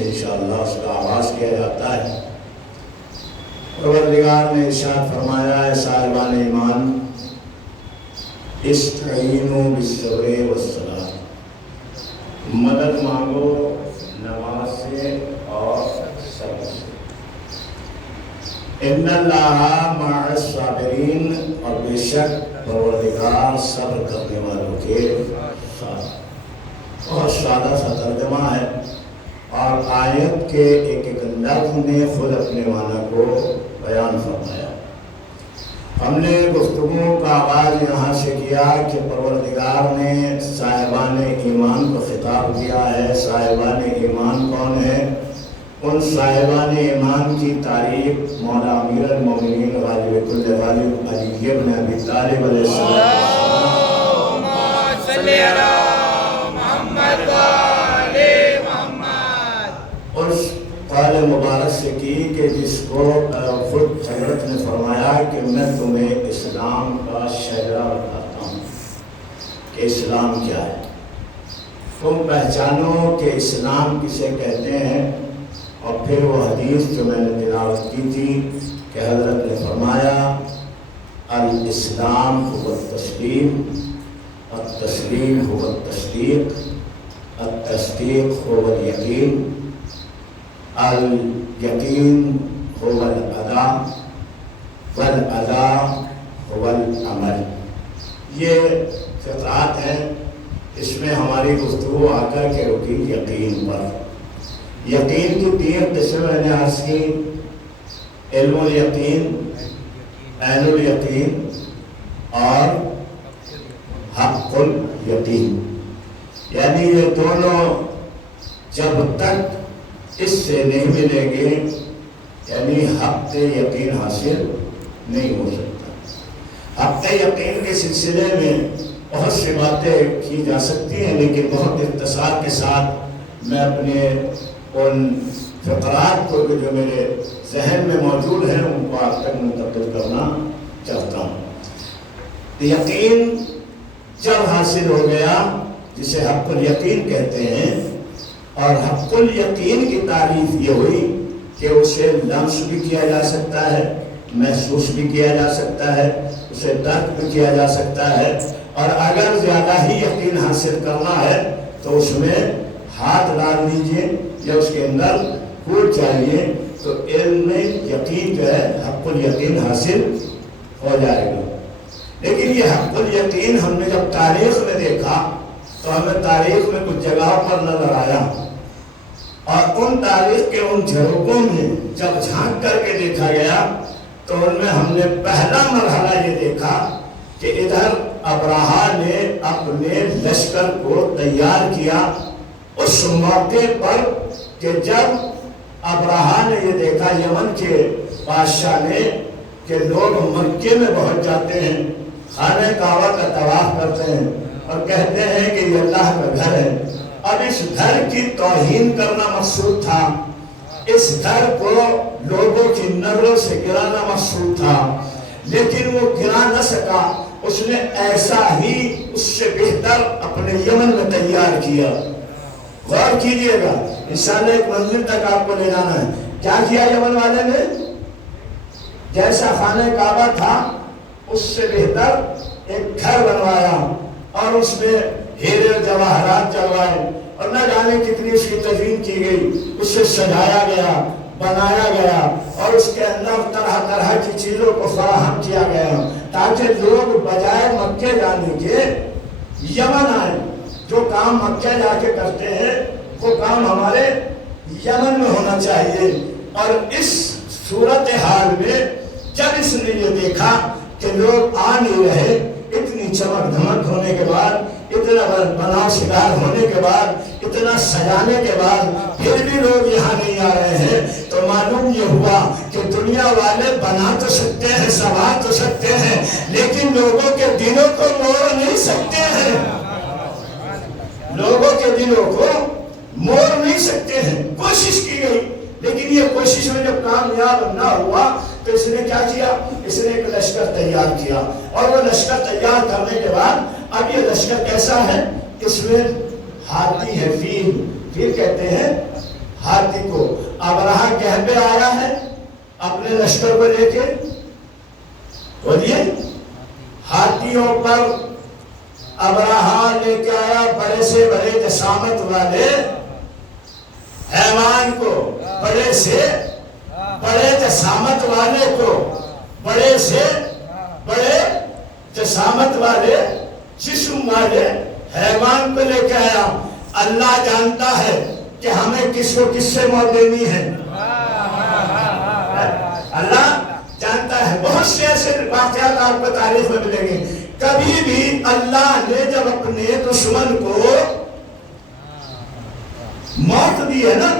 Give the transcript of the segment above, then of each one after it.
سے انشاءاللہ اس کا آغاز کیا جاتا ہے۔ پروردگار نے ارشاد فرمایا ہے صاحبان ایمان استعینوا بالصبر والصلاۃ، مدد مانگو نماز سے اور صبر سے۔ ان اللہ مع الصابرین، اور بے شک پروردگار صبر کرنے والوں کے ساتھ۔ بہت سادہ سا ترجمہ ہے، اور آیت کے ایک ایک لفظ نے خود اپنے معنی کو بیان فرمایا۔ ہم نے گفتگو کا آغاز یہاں سے کیا کہ پروردگار نے صاحبان ایمان کو خطاب کیا ہے۔ صاحبان ایمان کون ہیں؟ ان صاحبان ایمان کی تعریف مولا امیر المومنین غالب کل غالب علی بن ابی طالب علیہ السلام اس قول مبارک سے کی کہ جس کو خود حضرت نے فرمایا کہ میں تمہیں اسلام کا شجرہ بتاتا ہوں کہ اسلام کیا ہے، تم پہچانو کہ اسلام کسے کہتے ہیں۔ اور پھر وہ حدیث جو میں نے تلاوت کی تھی کہ حضرت نے فرمایا الاسلام هو التسلیم، التسلیم هو التصدیق، التصدیق هو الیقین، الیقین هو الاداء، والاداء هو العمل۔ یہ فقرات ہیں، اس میں ہماری گفتگو آ کر کے رکی یقین پر۔ یقین کی تین قسم میں نے عرض کی، علم الیقین، عین الیقین اور حق الیقین۔ یعنی یہ دونوں جب تک اس سے نہیں ملیں گے یعنی حق یقین حاصل نہیں ہو سکتا۔ حق یقین کے سلسلے میں بہت سی باتیں کی جا سکتی ہیں، لیکن بہت اختصار کے ساتھ میں اپنے ان فقرات کو جو میرے ذہن میں موجود ہیں ان کو آپ تک منتقل کرنا چاہتا ہوں۔ یقین جب حاصل ہو گیا، جسے حق الیقین کہتے ہیں، اور حق الیقین کی تعریف یہ ہوئی کہ اسے لمس بھی کیا جا سکتا ہے، محسوس بھی کیا جا سکتا ہے، اسے درک بھی کیا جا سکتا ہے، اور اگر زیادہ ہی یقین حاصل کرنا ہے تو اس میں ہاتھ ڈال دیجئے یا اس کے اندر کود جائیے تو علم یقین جو ہے حق الیقین حاصل ہو جائے گا۔ لیکن یہ حق الیقین ہم نے جب تاریخ میں دیکھا تو ہمیں تاریخ میں کچھ جگہوں پر نظر آیا، اور ان تاریخ کے ان جھروکوں میں جب جھانک کر کے دیکھا گیا تو ان میں ہم نے پہلا مرحلہ یہ دیکھا کہ ادھر ابراہا نے اپنے لشکر کو تیار کیا اس موقع پر کہ جب ابراہا نے یہ دیکھا یمن کے بادشاہ نے کہ لوگ مکے میں پہنچ جاتے ہیں، خانہ کعبہ کا طواف کرتے ہیں اور کہتے ہیں کہ یہ اللہ کا گھر ہے۔ اب اس گھر کی توہین کرنا مقصود تھا، اس گھر کو لوگوں کی نظروں سے گرانا مقصود تھا، لیکن وہ گرا نہ سکا۔ اس نے ایسا ہی اس سے بہتر اپنے یمن میں تیار کیا۔ غور کیجئے گا، انشاءاللہ ایک منزل تک آپ کو لے جانا ہے۔ کیا کیا یمن والے نے؟ جیسا خانہ کعبہ تھا اس سے بہتر ایک گھر بنوایا، اور اس میں ہیرے جواہرات جلوائے، اور نہ جانے کتنی اس کی تزئین کی گئی، اس سے سجایا گیا، بنایا گیا، اور اس کے اندر طرح طرح کی چیزوں کو فراہم کیا گیا تاکہ لوگ بجائے مکے جانے کے یمن آئے۔ جو کام مکہ جا کے کرتے ہیں وہ کام ہمارے یمن میں ہونا چاہیے۔ اور اس صورتحال میں جب اس نے یہ دیکھا کہ لوگ آ نہیں رہے، اتنی چمک دھمک ہونے کے بعد، اتنا بناؤ شکار ہونے کے بعد، اتنا سجانے کے بعد پھر بھی لوگ یہاں نہیں آ رہے ہیں، تو معلوم یہ ہوا کہ دنیا والے بنا تو سکتے ہیں، سنوار تو سکتے ہیں، لیکن لوگوں کے دلوں کو موڑ نہیں سکتے ہیں، لوگوں کے دلوں کو موڑ نہیں سکتے ہیں۔ کوشش کی گئی، لیکن یہ کوشش میں جب کامیاب نہ ہوا تو اس نے کیا کیا؟ اس نے ایک لشکر تیار کیا، اور وہ لشکر تیار کرنے کے بعد اب یہ لشکر کیسا ہے؟ اس میں ہاتھی ہے، فیل کہتے ہیں، ہاتھی ابراہ کہہ پہ آیا ہے اپنے لشکر کو لے کے، بولیے، ہاتھیوں پر ابراہ لے کے آیا، بڑے سے بڑے جسامت والے حیوان کو، بڑے سے بڑے جسامت والے کو، بڑے سے بڑے جسامت والے جسم والے حیوان کو لے کے آیا۔ اللہ جانتا ہے کہ ہمیں کس کو کس سے موت دینی ہے، اللہ جانتا ہے۔ بہت سے ایسے واقعات آپ کو تاریخ میں ملیں گے، کبھی بھی اللہ نے جب اپنے دشمن کو موت دی ہے نا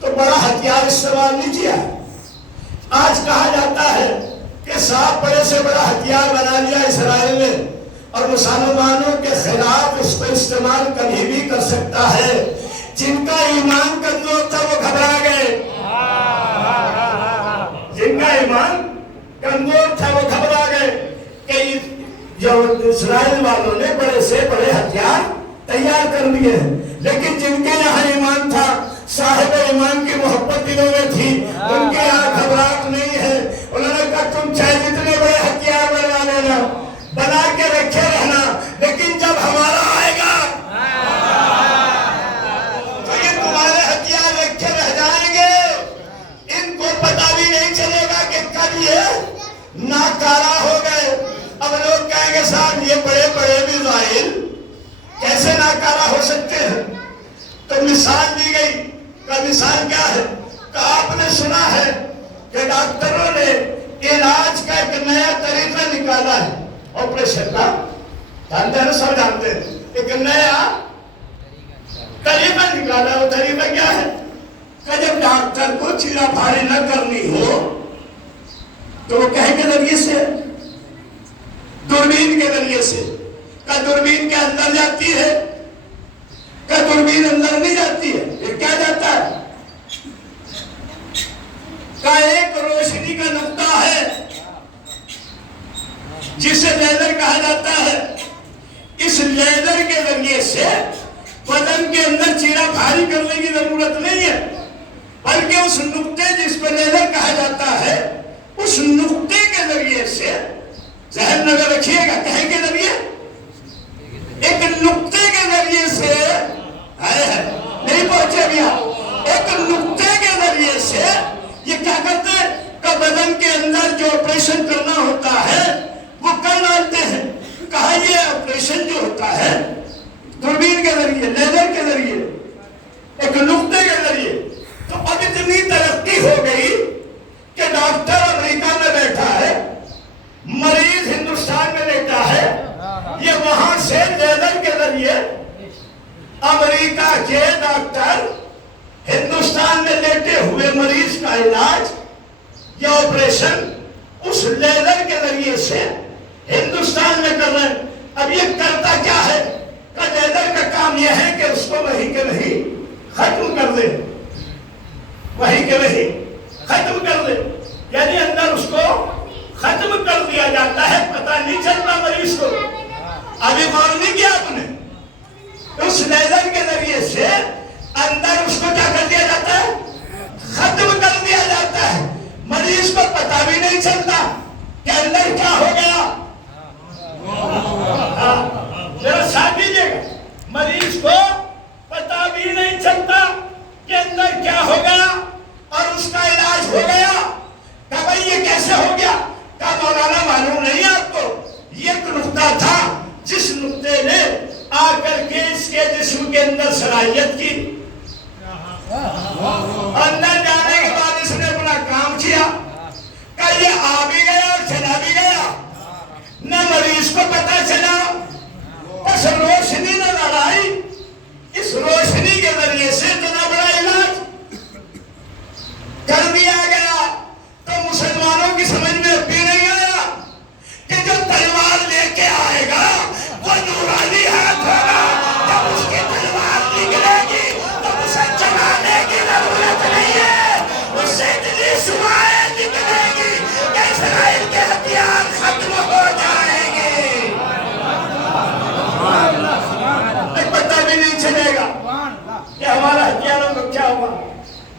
تو بڑا ہتھیار استعمال نہیں کیا۔ آج کہا جاتا ہے کہ صاحب بڑے سے بڑا ہتھیار بنا لیا اسرائیل نے اور مسلمانوں کے خلاف اس کو استعمال کبھی بھی کر سکتا ہے۔ جن کا ایمان کمزور تھا وہ گھبرا گئے، جن کا ایمان کمزور تھا وہ گھبرا گئے کہ جو اسرائیل والوں نے بڑے سے بڑے ہتھیار تیار کر لیے ہیں، لیکن جن کے یہاں ایمان تھا، صاحب ایمان کی محبت دلوں میں تھی، ان کے یہاں گھبراہٹ نہیں ہے۔ انہوں نے کہا تم چاہے جتنے بڑے ہتھیار بنا لینا، بنا کے رکھے رہنا، لیکن جب ہمارا آئے گا تو یہ تمہارے ہتھیار رکھے رہ جائیں گے، ان کو پتہ بھی نہیں چلے گا کہ کب یہ ناکارہ ہو گئے۔ اب لوگ کہیں گے صاحب یہ بڑے بڑے میزائل کیسے ناکارہ ہو سکتے ہیں؟ تو مثال دی گئی، کہ مثال کیا ہے؟ کہ آپ نے سنا ہے کہ ڈاکٹروں نے علاج کا ایک نیا طریقہ نکالا ہے آپریشن کا، جانتے ہیں نا، سب جانتے ہیں، ایک نیا طریقہ نکالا ہے۔ وہ طریقہ کیا ہے؟ کہ جب ڈاکٹر کو چیرا پھاڑی نہ کرنی ہو تو وہ کہیں کے ذریعے سے، دوربین کے ذریعے سے، کہ دوربین کے اندر جاتی ہے، کہ دوربین اندر نہیں جاتی ہے، یہ کیا جاتا ہے؟ کہ ایک روشنی کا نقطہ ہے جسے لیزر کہا جاتا ہے، اس لیزر کے ذریعے سے بدن کے اندر چیرا بھاری کرنے کی ضرورت نہیں ہے، بلکہ اس نقطے جس پر لیزر کہا جاتا ہے، اس نقطے کے ذریعے سے، ذہن نظر رکھیے گا، کہیں کے ذریعے، ایک نقطے کے ذریعے سے، نہیں پہنچے گیا، ایک نقطے کے ذریعے سے یہ کیا کرتے ہیں کہ بدن کے اندر جو آپریشن کرنا ہوتا ہے وہ کر ڈالتے ہیں۔ کہا یہ آپریشن جو ہوتا ہے دوربین کے ذریعے، لیزر کے ذریعے، ایک نقطے کے ذریعے۔ تو اب اتنی ترقی ہو گئی کہ ڈاکٹر امریکہ میں بیٹھا ہے، مریض ہندوستان میں لیٹا ہے، یہ وہاں سے لیزر کے ذریعے امریکہ کے ڈاکٹر ہندوستان میں لیٹے ہوئے مریض کا علاج یا آپریشن اس لیزر کے ذریعے سے ہندوستان میں کر رہے ہیں۔ اب یہ کرتا کیا ہے کہ لیزر کا کام یہ ہے کہ اس کو وہیں کے وہیں ختم کر دے، وہیں کے وہیں ختم کر دے، یعنی اندر اس کو ختم کر دیا جاتا ہے، پتہ نہیں چلتا مریض کو۔ ابھی غور نہیں کیا آپ نے؟ اس لیزر کے ذریعے سے اندر اس کو کیا کر دیا جاتا ہے؟ ختم کر دیا جاتا ہے، مریض کو پتہ بھی نہیں چلتا کہ اندر کیا ہو گیا۔ ذرا ساتھ دیجیے گا، مریض کو پتہ بھی نہیں چلتا کہ اندر کیا ہو گیا اور اس کا علاج ہو گیا۔ کہ بھائی یہ کیسے ہو گیا؟ کہ مولانا معلوم نہیں آپ کو، یہ ایک نقطہ تھا جس نقطے نے آ کر کے اس کے جسم کے اندر صلاحیت کی،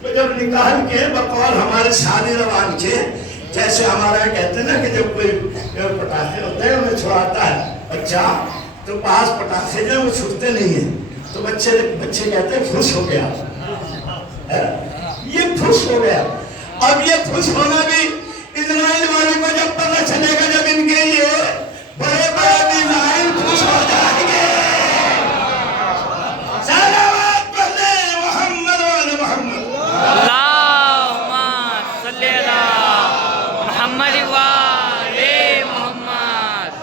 تو جب نکال کے بقول ہمارے شادی روان کے جیسے ہمارا کہتے ہیں نا کہ جب کوئی پٹاخے ہوتے ہیں انہیں چھوڑاتا ہے بچہ تو پاس پٹاخے جو وہ چھوٹتے نہیں ہیں تو بچے کہتے ہیں خوش ہو گیا یہ خوش ہو گیا. اب یہ خوش ہونا بھی اسرائیل والے کو جب پتہ چلے گا جب ان کے یہ بڑے بڑے میزائل خوش ہو جائیں گے. صلوات پڑھنے محمد وعلی محمد اللہم صلی اللہ محمد وعلی محمد.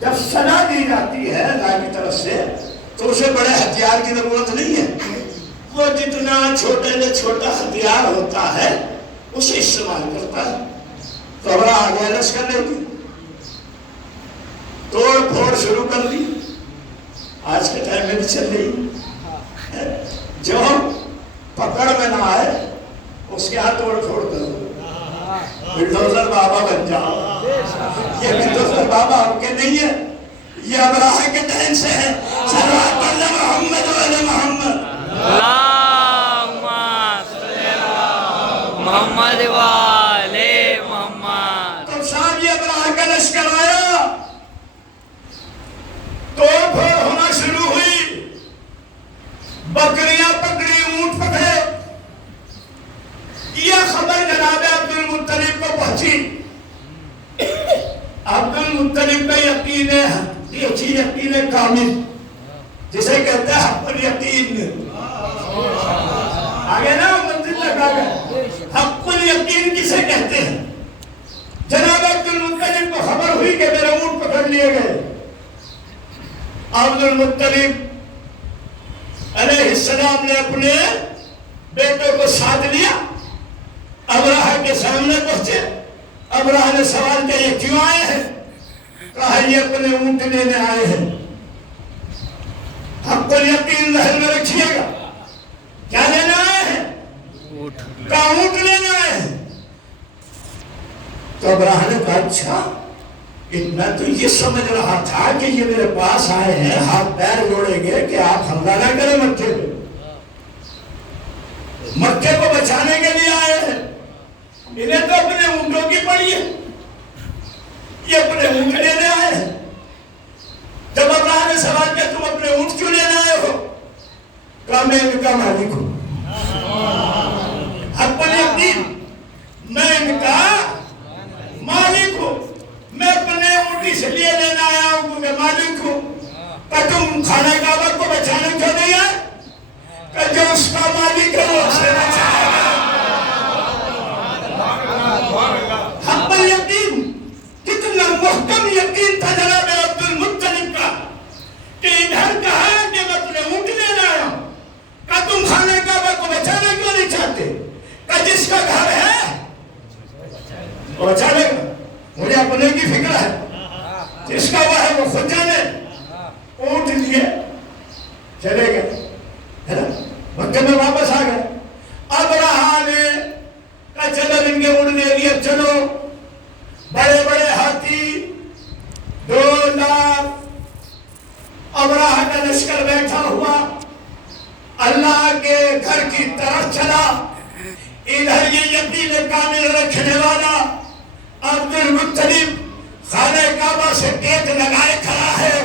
جب سزا دی جاتی ہے اللہ کی طرف سے تو اسے بڑے ہتھیار کی ضرورت نہیں ہے. وہ جتنا چھوٹے سے چھوٹا ہتھیار ہوتا ہے اسے استعمال کرتا ہے. خبر آگے لشکر لے گی توڑ پھوڑ شروع کر دی. آج کے ٹائم میں بھی چل رہی جو پکڑ میں نہ آئے اس کے ہاتھ توڑ پھوڑ کر دو. بلڈوزر بابا بن جاؤ. یہ بلڈوزر بابا آپ کے نہیں ہے یہ ابراہ کے دہن سے ہے. صلوات پڑھنا محمد وعلی محمد اللہم صلی اللہ محمد وعلی محمد. تو صاحب یہ ابراہ کا لشکر آیا توڑ پھوڑ ہونا شروع ہوئی. بکریاں پکڑی اونٹ پکڑے. یہ خبر جناب عبد المطلب کو پہنچی. عبد المطلب کا یقین ہے یہ چیز یقین کامل جسے کہتے ہیں حق الیقین. آگے نا منزل لگا گئے حق الیقین کسے کہتے ہیں. جناب عبد المطلب کو خبر ہوئی کہ میرے اونٹ پکڑ لیے گئے. عبد المطلب علیہ السلام نے اپنے بیٹوں کو ساتھ لیا. ابراہ کے سامنے پہنچے. ابراہ نے سوال کیا یہ کیوں آئے ہیں؟ کہا یہ اپنے اونٹ لینے آئے ہیں. حق الیقین ذہن میں رکھیے گا. کیا لینا آئے ہیں؟ کہا اونٹ لینا آئے ہیں. تو ابراہ نے کہا اچھا اتنا تو یہ سمجھ رہا تھا کہ یہ میرے پاس آئے ہیں ہاتھ پیر جوڑیں گے کہ آپ حملہ نہ کریں مکے پہ. مکے کو بچانے کے لیے آئے ہیں. انہیں تو اپنے اونٹوں کی پڑی ہے. یہ اپنے اونٹ لینے آئے ہیں. جب ابراہ نے سوال کیا تم اپنے اونٹ کیوں لینے آئے ہو؟ کہا میں ان کا مالک ہوں. حق الیقین میں ان کا مالک ہوں. میں اپنے اونٹ اس لیے لینا آیا ہوں کیونکہ مالک ہوں. کہ تم خانہ کعبہ کو بچانے کیوں نہیں آئے؟ کہ جو اس کا مالک ہے وہ اسے بچائے گا. حق الیقین کتنا محکم یقین تھا جناب عبد المطلب کا کہ ادھر کہا کہ میں اپنے اونٹ لینا آیا ہوں. کہ تم خانہ کعبہ کو بچانا کیوں نہیں چاہتے؟ کہ جس کا گھر ہے وہ بچا لے گا. مجھے اپنے کی فکر ہے. جس کا وہ ہے وہ خود جانے. اونٹ لیے چلے گئے ہے نا مکے میں واپس آ گئے. ابراہ نے کہا چلو ان کے اونٹ لے لیے چلو. بڑے بڑے ہاتھی 2,00,000 ابراہ کا لشکر بیٹھا ہوا اللہ کے گھر کی طرف چلا. ادھر یہ یقین کامل رکھنے والا عبد المطلب خانہ کعبہ سے گیٹ لگائے کھڑا ہے.